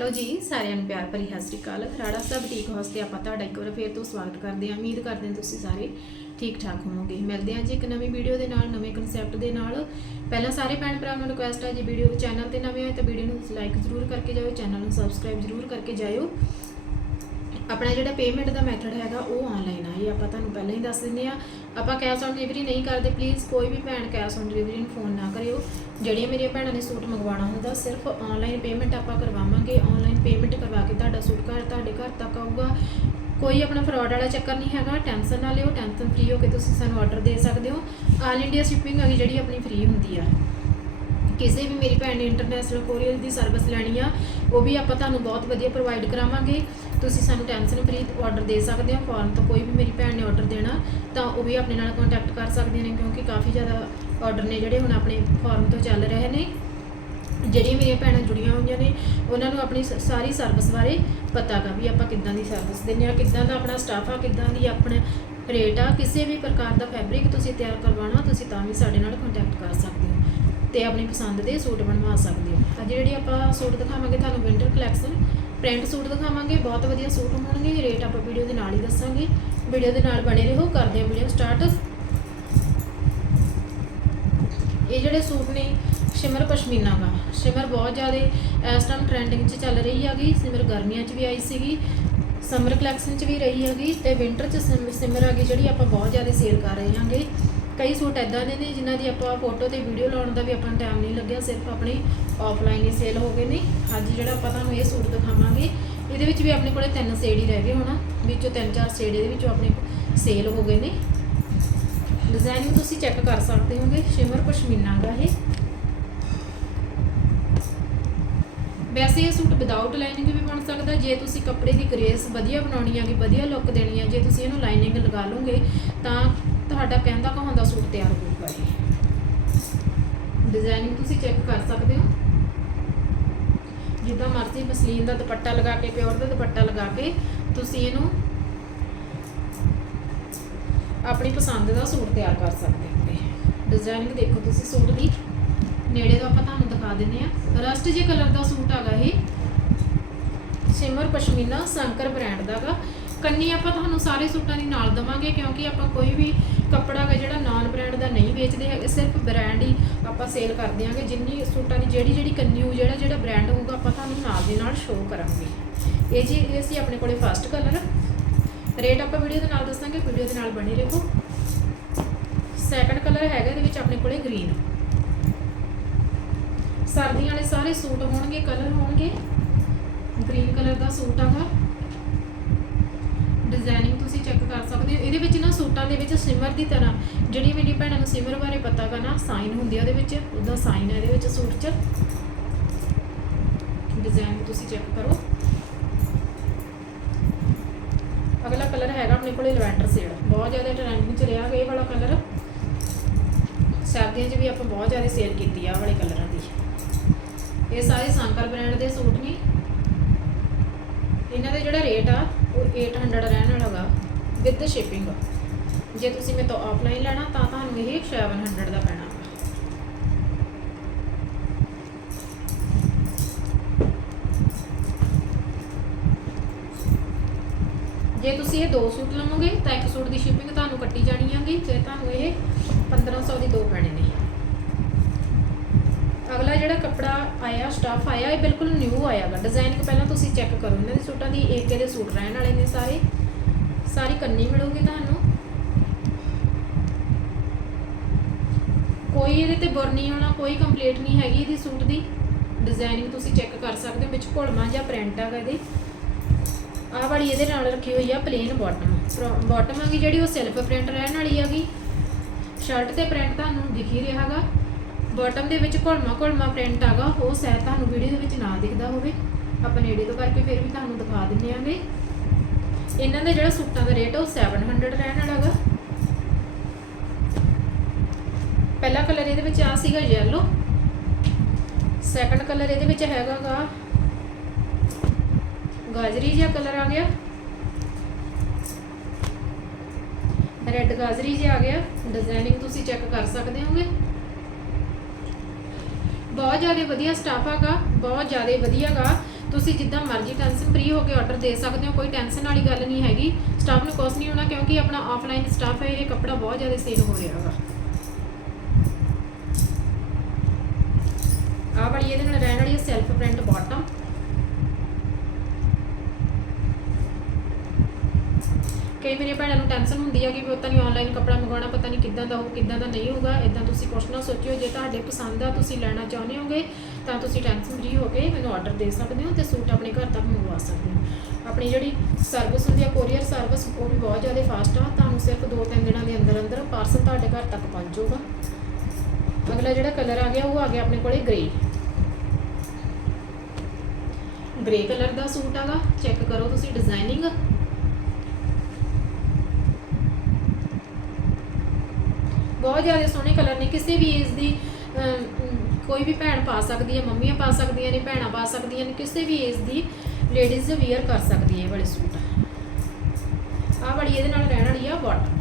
Hello ਜੀ, ਸਾਰਿਆਂ ਨੂੰ ਪਿਆਰ ਭਰੀ ਸਤਿ ਸ਼੍ਰੀ ਅਕਾਲ। ਰਾੜਾ ਸਾਹਿਬ ਠੀਕ ਹਾਊਸ ਤੇ ਆਪਾਂ ਤੁਹਾਡਾ ਇੱਕ ਵਾਰ ਫੇਰ ਤੋਂ ਸਵਾਗਤ ਕਰਦੇ ਹਾਂ। ਉਮੀਦ ਕਰਦੇ ਹਾਂ ਤੁਸੀਂ ਸਾਰੇ ਠੀਕ ਠਾਕ ਹੋਵੋਗੇ। ਮਿਲਦੇ ਹਾਂ ਜੀ ਇੱਕ ਨਵੀਂ ਵੀਡੀਓ ਦੇ ਨਾਲ, ਨਵੇਂ ਕਨਸੈਪਟ ਦੇ ਨਾਲ। ਪਹਿਲਾਂ ਸਾਰੇ ਭੈਣ ਭਰਾਵਾਂ ਨੂੰ ਰਿਕੁਐਸਟ ਹੈ ਜੀ ਵੀਡੀਓ ਚੈਨਲ ਤੇ ਨਵੇਂ ਹੋਏ ਤਾਂ ਵੀਡੀਓ ਨੂੰ ਲਾਈਕ ਜ਼ਰੂਰ ਕਰਕੇ ਜਾਇਓ, ਚੈਨਲ ਨੂੰ ਸਬਸਕ੍ਰਾਈਬ ਜ਼ਰੂਰ ਕਰਕੇ ਜਾਇਓ। ਆਪਣਾ ਜਿਹੜਾ ਪੇਮੈਂਟ ਦਾ ਮੈਥਡ ਹੈਗਾ ਉਹ ਆਨਲਾਈਨ ਆ। ਇਹ ਆਪਾਂ ਤੁਹਾਨੂੰ ਪਹਿਲਾਂ ਹੀ ਦੱਸ ਦਿੰਦੇ ਆ। ਆਪਾਂ ਕੈਸ਼ ਔਨ ਡਿਲੀਵਰੀ ਨਹੀਂ ਕਰਦੇ ਪਲੀਜ਼ ਕੋਈ ਵੀ ਭੈਣ ਕੈਸ਼ ਔਨ ਡਿਲੀਵਰੀ ਨੂੰ ਫੋਨ ਨਾ ਕਰਿਓ। ਜਿਹੜੀਆਂ ਮੇਰੀਆਂ ਭੈਣਾਂ ਨੇ ਸੂਟ ਮੰਗਵਾਉਣਾ ਹੁੰਦਾ, ਸਿਰਫ ਆਨਲਾਈਨ ਪੇਮੈਂਟ ਆਪਾਂ ਕਰਵਾਵਾਂਗੇ। ਆਨਲਾਈਨ ਪੇਮੈਂਟ ਕਰਵਾ ਕੇ ਤੁਹਾਡਾ ਸੂਟ ਘਰ, ਤੁਹਾਡੇ ਘਰ ਤੱਕ ਆਊਗਾ। ਕੋਈ ਆਪਣਾ ਫਰਾਡ ਵਾਲਾ ਚੱਕਰ ਨਹੀਂ ਹੈਗਾ। ਟੈਨਸ਼ਨ ਨਾ ਲਿਓ ਟੈਨਸ਼ਨ ਫ੍ਰੀ ਹੋ ਕੇ ਤੁਸੀਂ ਸਾਨੂੰ ਆਰਡਰ ਦੇ ਸਕਦੇ ਹੋ। ਆਲ ਇੰਡੀਆ ਸ਼ਿਪਿੰਗ ਹੈਗੀ ਜਿਹੜੀ ਆਪਣੀ ਫ੍ਰੀ ਹੁੰਦੀ ਆ। ਕਿਸੇ ਵੀ ਮੇਰੀ ਭੈਣ ਨੇ ਇੰਟਰਨੈਸ਼ਨਲ ਕੋਰੀਅਰ ਦੀ ਸਰਵਿਸ ਲੈਣੀ ਆ, ਉਹ ਵੀ ਆਪਾਂ ਤੁਹਾਨੂੰ ਬਹੁਤ ਵਧੀਆ ਪ੍ਰੋਵਾਈਡ ਕਰਾਵਾਂਗੇ। ਤੁਸੀਂ ਸਾਨੂੰ ਟੈਨਸ਼ਨ ਫ੍ਰੀ ਆਰਡਰ ਦੇ ਸਕਦੇ ਹੋ ਫੋਰਨ ਤੋਂ ਕੋਈ ਵੀ ਮੇਰੀ ਭੈਣ ਨੇ ਆਰਡਰ ਦੇਣਾ, ਤਾਂ ਉਹ ਵੀ ਆਪਣੇ ਨਾਲ ਕੰਟੈਕਟ ਕਰ ਸਕਦੇ ਨੇ, ਕਿਉਂਕਿ ਕਾਫੀ ਜ਼ਿਆਦਾ ਆਰਡਰ ਨੇ ਜਿਹੜੇ ਹੁਣ ਆਪਣੇ ਫੋਰਨ ਤੋਂ ਚੱਲ ਰਹੇ ਨੇ। ਜਿਹੜੀਆਂ ਮੇਰੀਆਂ ਭੈਣਾਂ ਜੁੜੀਆਂ ਹੋਈਆਂ ਨੇ, ਉਹਨਾਂ ਨੂੰ ਆਪਣੀ ਸ- ਸਾਰੀ ਸਰਵਿਸ ਬਾਰੇ ਪਤਾ ਗਾ ਵੀ ਆਪਾਂ ਕਿੱਦਾਂ ਦੀ ਸਰਵਿਸ ਦਿੰਦੇ ਆ ਕਿੱਦਾਂ ਦਾ ਆਪਣਾ ਸਟਾਫ ਆ, ਕਿੱਦਾਂ ਦੀ ਆਪਣਾ ਰੇਟ ਆ, ਕਿਸੇ ਵੀ ਪ੍ਰਕਾਰ ਦਾ ਫੈਬਰਿਕ ਤੁਸੀਂ ਤਿਆਰ ਕਰਵਾਉਣਾ, ਤੁਸੀਂ ਤਾਂ ਵੀ ਸਾਡੇ ਨਾਲ ਕੰਟੈਕਟ ਕਰ ਸਕਦੇ ਤੇ ਆਪਣੀ ਪਸੰਦ ਦੇ ਸੂਟ ਬਣਵਾ ਸਕਦੇ ਹੋ। ਅੱਜ ਜਿਹੜੀ ਆਪਾਂ ਸੂਟ ਦਿਖਾਵਾਂਗੇ, ਤੁਹਾਨੂੰ ਵਿੰਟਰ ਕਲੈਕਸ਼ਨ ਪ੍ਰਿੰਟ ਸੂਟ ਦਿਖਾਵਾਂਗੇ, ਬਹੁਤ ਵਧੀਆ ਸੂਟ ਹੋਣਗੇ ਰੇਟ ਆਪਾਂ ਵੀਡੀਓ ਦੇ ਨਾਲ ਹੀ ਦੱਸਾਂਗੇ। ਵੀਡੀਓ ਦੇ ਨਾਲ ਬਣੇ ਰਹੋ, ਕਰਦੇ ਹਾਂ ਵੀਡੀਓ ਸਟਾਰਟ ਇਹ ਜਿਹੜੇ ਸੂਟ ਨੇ, ਸ਼ਿਮਰ ਪਸ਼ਮੀਨਾ ਦਾ। ਸ਼ਿਮਰ ਬਹੁਤ ਜ਼ਿਆਦਾ ਇਸ ਟਾਈਮ ਟ੍ਰੈਂਡਿੰਗ 'ਚ ਚੱਲ ਰਹੀ ਹੈਗੀ। ਸਿਮਰ ਗਰਮੀਆਂ 'ਚ ਵੀ ਆਈ ਸੀਗੀ ਸਮਰ ਕਲੈਕਸ਼ਨ 'ਚ ਵੀ ਰਹੀ ਹੈਗੀ ਤੇ ਵਿੰਟਰ 'ਚ ਸਿਮ- ਸਿਮਰ ਆ ਗਈ ਜਿਹੜੀ ਆਪਾਂ ਬਹੁਤ ਜ਼ਿਆਦਾ ਸੇਲ ਕਰ ਰਹੇ ਹਾਂਗੇ। ਕਈ ਸੂਟ ਐਦਾਂ ਦੇ ਨੇ ਜਿਨ੍ਹਾਂ ਦੀ ਆਪਾਂ ਫੋਟੋ ਤੇ ਵੀਡੀਓ ਲਾਉਣ ਦਾ ਵੀ ਆਪਾਂ ਨੂੰ ਟਾਈਮ ਨਹੀਂ ਲੱਗਿਆ, ਸਿਰਫ ਆਪਣੇ ਆਫਲਾਈਨ ਹੀ ਸੇਲ ਹੋ ਗਏ ਨੇ। ਅੱਜ ਜਿਹੜਾ ਆਪਾਂ ਤੁਹਾਨੂੰ ਇਹ ਸੂਟ ਦਿਖਾਵਾਂਗੇ, ਇਹਦੇ ਵਿੱਚ ਵੀ ਆਪਣੇ ਕੋਲੇ ਤਿੰਨ ਸੇਡ ਹੀ ਰਹਿ ਗਏ ਹੋਣਾ। ਵਿੱਚੋਂ ਤਿੰਨ ਚਾਰ ਸੇਡ ਇਹਦੇ ਵਿੱਚੋਂ ਆਪਣੇ ਸੇਲ ਹੋ ਗਏ ਨੇ। ਡਿਜ਼ਾਈਨਿੰਗ ਤੁਸੀਂ ਚੈੱਕ ਕਰ ਸਕਦੇ ਹੋਗੇ ਸ਼ਿਮਰ ਪਸ਼ਮੀਨਾ ਦਾ ਇਹ। ਵੈਸੇ ਇਹ ਸੂਟ ਵਿਦਆਊਟ ਲਾਈਨਿੰਗ ਵੀ ਬਣ ਸਕਦਾ, ਜੇ ਤੁਸੀਂ ਕੱਪੜੇ ਦੀ ਗ੍ਰੇਸ ਵਧੀਆ ਬਣਾਉਣੀ ਹੈਗੀ ਵਧੀਆ ਲੁੱਕ ਦੇਣੀ ਹੈ ਜੇ ਤੁਸੀਂ ਇਹਨੂੰ ਲਾਈਨਿੰਗ ਲਗਾ ਲਓਗੇ, ਤਾਂ ਤੁਹਾਡਾ ਕਹਿੰਦਾ ਕਹਾਉਂਦਾ ਸੂਟ ਤਿਆਰ ਹੋਊਗਾ ਇਹ ਡਿਜ਼ਾਈਨਿੰਗ ਤੁਸੀਂ ਚੈੱਕ ਕਰ ਸਕਦੇ ਹੋ। ਜਿੱਦਾਂ ਮਰਜ਼ੀ ਮਸਲੀਨ ਦਾ ਦੁਪੱਟਾ ਲਗਾ ਕੇ, ਪਿਓਰ ਦਾ ਦੁਪੱਟਾ ਲਗਾ ਕੇ, ਤੁਸੀਂ ਇਹਨੂੰ ਆਪਣੀ ਪਸੰਦ ਦਾ ਸੂਟ ਤਿਆਰ ਕਰ ਸਕਦੇ ਹੋ। ਡਿਜ਼ਾਈਨਿੰਗ ਦੇਖੋ ਤੁਸੀਂ ਸੂਟ ਦੀ। ਨੇੜੇ ਤੋਂ ਆਪਾਂ ਤੁਹਾਨੂੰ ਦਿਖਾ ਦਿੰਨੇ ਆ ਰਸਟ ਜੇ ਕਲਰ ਦਾ ਸੂਟ ਹੈਗਾ ਇਹ। ਸਿਮਰ ਪਸ਼ਮੀਨਾ ਸੰਕਰ ਬ੍ਰਾਂਡ ਦਾਗਾ ਕੰਨੀ ਆਪਾਂ ਤੁਹਾਨੂੰ ਸਾਰੇ ਸੂਟਾਂ ਦੀ ਨਾਲ ਦਵਾਂਗੇ, ਕਿਉਂਕਿ ਆਪਾਂ ਕੋਈ ਵੀ ਕੱਪੜਾ ਹੈਗਾ ਜਿਹੜਾ ਨਾਨ ਬ੍ਰਾਂਡ ਦਾ ਨਹੀਂ ਵੇਚਦੇ ਹੈਗੇ, ਸਿਰਫ ਬ੍ਰਾਂਡ ਹੀ ਆਪਾਂ ਸੇਲ ਕਰ ਦਿਆਂਗੇ। ਜਿੰਨੀ ਸੂਟਾਂ ਦੀ ਜਿਹੜੀ ਜਿਹੜੀ ਕੰਨੀ ਹੋ ਜਿਹੜਾ ਜਿਹੜਾ ਬ੍ਰਾਂਡ ਹੋਊਗਾ, ਆਪਾਂ ਤੁਹਾਨੂੰ ਨਾਲ ਦੇ ਨਾਲ ਸ਼ੋਅ ਕਰਾਂਗੇ। ਇਹ ਜੀ, ਇਹ ਸੀ ਆਪਣੇ ਕੋਲੇ ਫਸਟ ਕਲਰ ਰੇਟ ਆਪਾਂ ਵੀਡੀਓ ਦੇ ਨਾਲ ਦੱਸਾਂਗੇ ਵੀਡੀਓ ਦੇ ਨਾਲ ਬਣੇ ਰਹੋ। ਸੈਕੰਡ ਕਲਰ ਹੈਗਾ ਇਹਦੇ ਵਿੱਚ ਆਪਣੇ ਕੋਲੇ ਗ੍ਰੀਨ ਸਰਦੀਆਂ ਵਾਲੇ ਸਾਰੇ ਸੂਟ ਹੋਣਗੇ ਕਲਰ ਹੋਣਗੇ। ਗ੍ਰੀਨ ਕਲਰ ਦਾ ਸੂਟ ਆਗਾ। ਡਿਜ਼ਾਈਨਿੰਗ ਤੁਸੀਂ ਚੈੱਕ ਕਰ ਸਕਦੇ ਹੋ। ਇਹਦੇ ਵਿੱਚ ਨਾ ਸੂਟਾਂ ਦੇ ਵਿੱਚ ਸਿਮਰ ਦੀ ਤਰ੍ਹਾਂ ਜਿਹੜੀ ਮੇਰੀ ਭੈਣਾਂ ਨੂੰ ਸਿਮਰ ਬਾਰੇ ਪਤਾ ਗਾ ਨਾ ਸਾਈਨ ਹੁੰਦੀ ਆ ਉਹਦੇ ਵਿੱਚ। ਉਹਦਾ ਸਾਈਨ ਹੈ ਇਹਦੇ ਵਿੱਚ ਸੂਟ 'ਚ। ਡਿਜ਼ਾਈਨ ਤੁਸੀਂ ਚੈੱਕ ਕਰੋ। ਅਗਲਾ ਕਲਰ ਹੈਗਾ ਆਪਣੇ ਕੋਲੇ ਲਵੈਂਡਰ ਸ਼ੇਡ। ਬਹੁਤ ਜ਼ਿਆਦਾ ਟ੍ਰੈਂਡਿੰਗ 'ਚ ਰਿਹਾ ਇਹ ਵਾਲਾ ਕਲਰ ਸਰਦੀਆਂ 'ਚ ਵੀ ਆਪਾਂ ਬਹੁਤ ਜ਼ਿਆਦਾ ਸੇਲ ਕੀਤੀ ਆ ਵਾਲੇ ਕਲਰਾਂ ਦੀ। ਇਹ ਸਾਰੇ ਸੰਕਰ ਬ੍ਰਾਂਡ ਦੇ ਸੂਟ ਨੇ। ਇਹਨਾਂ ਦੇ ਜਿਹੜਾ ਰੇਟ ਆ ਉਹ 800 ਰਹਿਣ ਵਾਲਾ ਗਾ ਵਿਦ ਸ਼ਿਪਿੰਗ ਜੇ ਤੁਸੀਂ ਮੇਰੇ ਤੋਂ ਆਫਲਾਈਨ ਲੈਣਾ, ਤਾਂ ਤੁਹਾਨੂੰ ਇਹ 700 ਦਾ ਪੈਣਾ ਵਾ। ਜੇ ਤੁਸੀਂ ਇਹ ਦੋ ਸੂਟ ਲਵੋਗੇ, ਤਾਂ ਇੱਕ ਸੂਟ ਦੀ ਸ਼ਿਪਿੰਗ ਤੁਹਾਨੂੰ ਕੱਟੀ ਜਾਣੀ ਆਗੀ ਜੇ ਤੁਹਾਨੂੰ ਇਹ 1500 ਦੀ ਦੋ ਪੈਣੇ ਨੇ ਅਗਲਾ ਜਿਹੜਾ ਕੱਪੜਾ ਆਇਆ ਸਟਾਫ ਆਇਆ, ਇਹ ਬਿਲਕੁਲ ਨਿਊ ਆਇਆਗਾ ਡਿਜ਼ਾਈਨਿੰਗ ਪਹਿਲਾਂ ਤੁਸੀਂ ਚੈੱਕ ਕਰੋ, ਇਹਨਾਂ ਦੇ ਸੂਟਾਂ ਦੀ ਏਕੇ ਦੇ ਸੂਟ ਰਹਿਣ ਵਾਲੇ ਨੇ ਸਾਰੇ। ਸਾਰੀ ਕੰਨੀ ਮਿਲੂਗੀ ਤੁਹਾਨੂੰ। ਕੋਈ ਇਹਦੇ ਤੇ ਬੁਰ ਨਹੀਂ ਹੋਣਾ, ਕੋਈ ਕੰਪਲੀਟ ਨਹੀਂ ਹੈਗੀ ਇਹਦੀ ਸੂਟ ਦੀ। ਡਿਜ਼ਾਈਨਿੰਗ ਤੁਸੀਂ ਚੈੱਕ ਕਰ ਸਕਦੇ ਹੋ, ਵਿੱਚ ਘੁਲਮਾ ਜਾਂ ਪ੍ਰਿੰਟ ਹੈਗਾ ਇਹਦੇ। ਆਹ ਵਾਲੀ ਇਹਦੇ ਨਾਲ ਰੱਖੀ ਹੋਈ ਆ ਪਲੇਨ ਬਾਟਮ ਬਾਟਮ ਹੈਗੀ ਜਿਹੜੀ ਉਹ ਸੈਲਫ ਪ੍ਰਿੰਟ ਰਹਿਣ ਵਾਲੀ ਹੈਗੀ ਸ਼ਰਟ ਤੇ ਪ੍ਰਿੰਟ ਤੁਹਾਨੂੰ ਦਿਖ ਹੀ ਰਿਹਾ ਹੈਗਾ ਬਾਟਮ ਦੇ ਵਿੱਚ ਘੁਲਮਾ ਘੁਲਮਾ ਪ੍ਰਿੰਟ ਹੈਗਾ ਉਹ ਸ਼ਾਇਦ ਤੁਹਾਨੂੰ ਵੀਡੀਓ ਦੇ ਵਿੱਚ ਨਾ ਦਿਖਦਾ ਹੋਵੇ। ਆਪਾਂ ਨੇੜੇ ਤੋਂ ਕਰਕੇ ਫਿਰ ਵੀ ਤੁਹਾਨੂੰ ਦਿਖਾ ਦਿੰਨੇ ਆਂਗੇ। ਇਹਨਾਂ ਦਾ ਜਿਹੜਾ ਸੂਟਾਂ ਦਾ ਰੇਟ ਉਹ 700 ਰਹਿਣ ਵਾਲਾ ਹੈਗਾ ਪਹਿਲਾ ਕਲਰ ਇਹਦੇ ਵਿੱਚ ਆ ਸੀਗਾ yellow ਸੈਕੰਡ ਕਲਰ ਇਹਦੇ ਵਿੱਚ ਹੈਗਾਗਾ ਗਾਜਰੀ ਜਿਹਾ ਕਲਰ ਆ ਗਿਆ। ਰੈੱਡ ਗਾਜਰੀ ਜਿਹਾ ਆ ਗਿਆ। ਡਿਜ਼ਾਈਨਿੰਗ ਤੁਸੀਂ ਚੈੱਕ ਕਰ ਸਕਦੇ ਹੋਗੇ। ਬਹੁਤ ਜ਼ਿਆਦਾ ਵਧੀਆ ਸਟਾਫ ਹੈਗਾ, ਬਹੁਤ ਜ਼ਿਆਦਾ ਵਧੀਆਗਾ। ਤੁਸੀਂ ਜਿੱਦਾਂ ਮਰਜ਼ੀ ਟੈਨਸ਼ਨ ਫ੍ਰੀ ਹੋ ਕੇ ਆਰਡਰ ਦੇ ਸਕਦੇ ਹੋ, ਕੋਈ ਟੈਨਸ਼ਨ ਵਾਲੀ ਗੱਲ ਨਹੀਂ ਹੈਗੀ। ਸਟਾਫ ਨੂੰ ਕੁਛ ਨਹੀਂ ਹੋਣਾ ਕਿਉਂਕਿ ਆਪਣਾ ਆਫਲਾਈਨ ਸਟਾਫ ਹੈ, ਇਹ ਕੱਪੜਾ ਬਹੁਤ ਜ਼ਿਆਦਾ ਸੇਲ ਹੋ ਰਿਹਾ ਹੈਗਾ ਆਹ ਵਾਲੀ ਇਹਦੇ ਨਾਲ ਰਹਿਣ ਵਾਲੀ ਸੈਲਫ ਪ੍ਰਿੰਟ ਬਾਟਮ ਕਈ ਮੇਰੀ ਭੈਣਾਂ ਨੂੰ ਟੈਨਸ਼ਨ ਹੁੰਦੀ ਹੈ ਕਿ ਵੀ ਪਤਾ ਨਹੀਂ ਆਨਲਾਈਨ ਕੱਪੜਾ ਮੰਗਵਾਉਣਾ, ਪਤਾ ਨਹੀਂ ਕਿੱਦਾਂ ਦਾ ਹੋਊ, ਕਿੱਦਾਂ ਦਾ ਨਹੀਂ ਹੋਊਗਾ ਇਦਾਂ ਤੁਸੀਂ ਕੁਛ ਨਾ ਸੋਚਿਓ, ਜੇ ਤੁਹਾਡੇ ਪਸੰਦ ਆ ਤੁਸੀਂ ਲੈਣਾ ਚਾਹੁੰਦੇ ਹੋਗੇ, ਤਾਂ ਤੁਸੀਂ ਟੈਨਸ਼ਨ ਫ੍ਰੀ ਹੋ ਕੇ ਮੈਨੂੰ ਆਰਡਰ ਦੇ ਸਕਦੇ ਹੋ ਤੇ ਸੂਟ ਆਪਣੇ ਘਰ ਤੱਕ ਮੰਗਵਾ ਸਕਦੇ ਹੋ। ਆਪਣੀ ਜਿਹੜੀ ਸਰਵਿਸ ਹੁੰਦੀ ਆ ਕੋਰੀਅਰ ਸਰਵਿਸ ਉਹ ਵੀ ਬਹੁਤ ਜ਼ਿਆਦਾ ਫਾਸਟ ਆ, ਤੁਹਾਨੂੰ ਸਿਰਫ 2-3 ਦਿਨਾਂ ਦੇ ਅੰਦਰ ਅੰਦਰ ਪਾਰਸਲ ਤੁਹਾਡੇ ਘਰ ਤੱਕ ਪਹੁੰਚ ਜਾਊਗਾ। ਅਗਲਾ ਜਿਹੜਾ ਕਲਰ ਆ ਗਿਆ, ਉਹ ਆ ਗਿਆ ਆਪਣੇ ਕੋਲੇ ਗ੍ਰੇ ਗ੍ਰੇ ਕਲਰ ਦਾ ਸੂਟ ਆਗਾ ਚੈੱਕ ਕਰੋ ਤੁਸੀਂ ਡਿਜ਼ਾਈਨਿੰਗ ਬਹੁਤ ਜ਼ਿਆਦਾ ਸੋਹਣੇ ਕਲਰ ਨੇ। ਕਿਸੇ ਵੀ ਏਜ ਦੀ ਕੋਈ ਵੀ ਭੈਣ ਪਾ ਸਕਦੀ ਹੈ, ਮੰਮੀਆਂ ਪਾ ਸਕਦੀਆਂ ਨੇ, ਭੈਣਾਂ ਪਾ ਸਕਦੀਆਂ ਨੇ, ਕਿਸੇ ਵੀ ਏਜ ਦੀ ਲੇਡੀਜ਼ ਵੇਅਰ ਕਰ ਸਕਦੀ ਹੈ ਇਹ ਵਾਲੇ ਸੂਟ। ਆਹ ਵਾਲੀ ਇਹਦੇ ਨਾਲ ਰਹਿਣ ਵਾਲੀ ਆ ਬਾਟਮ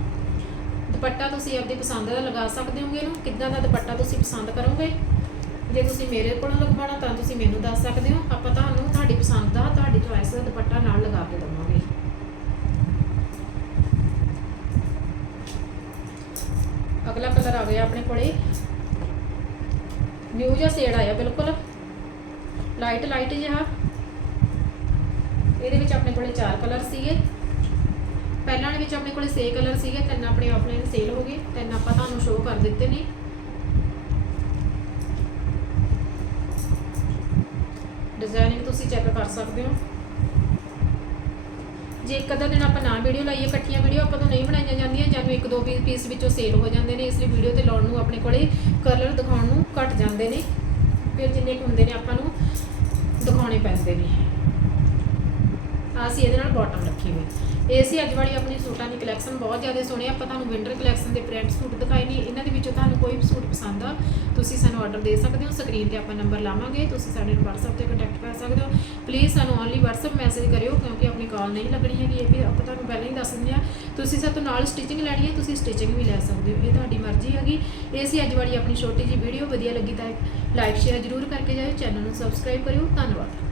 ਦੁਪੱਟਾ ਤੁਸੀਂ ਆਪਣੀ ਪਸੰਦ ਦਾ ਲਗਾ ਸਕਦੇ ਹੋਗੇ ਇਹਨੂੰ। ਕਿੱਦਾਂ ਦਾ ਦੁਪੱਟਾ ਤੁਸੀਂ ਪਸੰਦ ਕਰੋਗੇ? ਜੇ ਤੁਸੀਂ ਮੇਰੇ ਕੋਲੋਂ ਲਗਵਾਉਣਾ ਤਾਂ ਤੁਸੀਂ ਮੈਨੂੰ ਦੱਸ ਸਕਦੇ ਹੋ। ਆਪਾਂ ਤੁਹਾਨੂੰ ਤੁਹਾਡੀ ਪਸੰਦ ਦਾ, ਤੁਹਾਡੀ ਚੋਇਸ ਦਾ ਦੁਪੱਟਾ ਨਾਲ ਲਗਾ ਕੇ ਦੇਵਾਂਗੇ। ਅਗਲਾ ਕਲਰ ਆ ਗਿਆ ਆਪਣੇ ਕੋਲੇ। ਨਿਊ ਜਿਹਾ ਸ਼ੇਡ ਆਇਆ ਬਿਲਕੁਲ। ਲਾਈਟ ਲਾਈਟ ਜਿਹਾ। ਇਹਦੇ ਵਿੱਚ ਆਪਣੇ ਕੋਲੇ ਚਾਰ ਕਲਰ ਸੀਗੇ। ਪਹਿਲਾਂ ਦੇ ਵਿੱਚ ਆਪਣੇ ਕੋਲੇ 6 ਕਲਰ ਸੀਗੇ, ਤਿੰਨ ਆਪਣੇ ਆਫਲਾਈਨ ਸੇਲ ਹੋ ਗਏ, ਤਿੰਨ ਆਪਾਂ ਤੁਹਾਨੂੰ ਸ਼ੋਅ ਕਰ ਦਿੱਤੇ ਨੇ। ਡਿਜ਼ਾਈਨਿੰਗ ਤੁਸੀਂ ਚੈੱਕ ਕਰ ਸਕਦੇ ਹੋ। ਜੇ ਇੱਕ ਅੱਧਾ ਦਿਨ ਆਪਾਂ ਨਾ ਵੀਡੀਓ ਲਾਈਏ, ਇਕੱਠੀਆਂ ਵੀਡੀਓ ਆਪਾਂ ਤੋਂ ਨਹੀਂ ਬਣਾਈਆਂ ਜਾਂਦੀਆਂ, ਜਾਂ ਇੱਕ ਦੋ ਪੀਸ ਵਿੱਚੋਂ ਸੇਲ ਹੋ ਜਾਂਦੇ ਨੇ, ਇਸ ਲਈ ਵੀਡੀਓ ਤੇ ਲਾਉਣ ਨੂੰ ਆਪਣੇ ਕੋਲੇ ਕਲਰ ਦਿਖਾਉਣ ਨੂੰ ਘਟ ਜਾਂਦੇ ਨੇ। ਫਿਰ ਜਿੰਨੇ ਕੁ ਹੁੰਦੇ ਨੇ ਆਪਾਂ ਨੂੰ ਦਿਖਾਉਣੇ ਪੈਂਦੇ ਨੇ। ਆਹ ਅਸੀਂ ਇਹਦੇ ਨਾਲ ਬਾਟਮ ਰੱਖੀ ਹੋਈ। ਇਹ ਸੀ ਅੱਜ ਵਾਲੀ ਆਪਣੀ ਸੂਟਾਂ ਦੀ ਕਲੈਕਸ਼ਨ ਬਹੁਤ ਜ਼ਿਆਦਾ ਸੋਹਣੇ ਆਪਾਂ ਤੁਹਾਨੂੰ ਵਿੰਟਰ ਕਲੈਕਸ਼ਨ ਦੇ ਪ੍ਰਿੰਟ ਸੂਟ ਦਿਖਾਏ ਨੇ। ਇਹਨਾਂ ਦੇ ਵਿੱਚੋਂ ਤੁਹਾਨੂੰ ਕੋਈ ਵੀ ਸੂਟ ਪਸੰਦ ਆ, ਤੁਸੀਂ ਸਾਨੂੰ ਆਰਡਰ ਦੇ ਸਕਦੇ ਹੋ। ਸਕਰੀਨ ਤੇ ਆਪਾਂ ਨੰਬਰ ਲਾਵਾਂਗੇ, ਤੁਸੀਂ ਸਾਡੇ ਨਾਲ WhatsApp ਤੇ ਕੰਟੈਕਟ ਕਰ ਸਕਦੇ ਹੋ। ਪਲੀਜ਼ ਸਾਨੂੰ ਓਨਲੀ WhatsApp ਮੈਸੇਜ ਕਰਿਓ ਕਿਉਂਕਿ ਨਹੀਂ ਲੱਗਣੀ ਹੈਗੀ, ਇਹ ਵੀ ਆਪਾਂ ਤੁਹਾਨੂੰ ਪਹਿਲਾਂ ਹੀ ਦੱਸ ਦਿੰਦੇ ਆ ਤੁਸੀਂ ਸਾਡੇ ਤੋਂ ਨਾਲ ਸਟਿਚਿੰਗ ਲੈਣੀ ਹੈ, ਤੁਸੀਂ ਸਟਿਚਿੰਗ ਵੀ ਲੈ ਸਕਦੇ ਹੋ, ਇਹ ਤੁਹਾਡੀ ਮਰਜ਼ੀ ਹੈਗੀ। ਇਹ ਸੀ ਅੱਜ ਵਾਲੀ ਆਪਣੀ ਛੋਟੀ ਜੀ ਵੀਡੀਓ ਵਧੀਆ ਲੱਗੀ ਤਾਂ ਲਾਈਕ ਸ਼ੇਅਰ ਜ਼ਰੂਰ ਕਰਕੇ ਜਾਇਓ, ਚੈਨਲ ਨੂੰ ਸਬਸਕ੍ਰਾਈਬ ਕਰਿਓ, ਧੰਨਵਾਦ।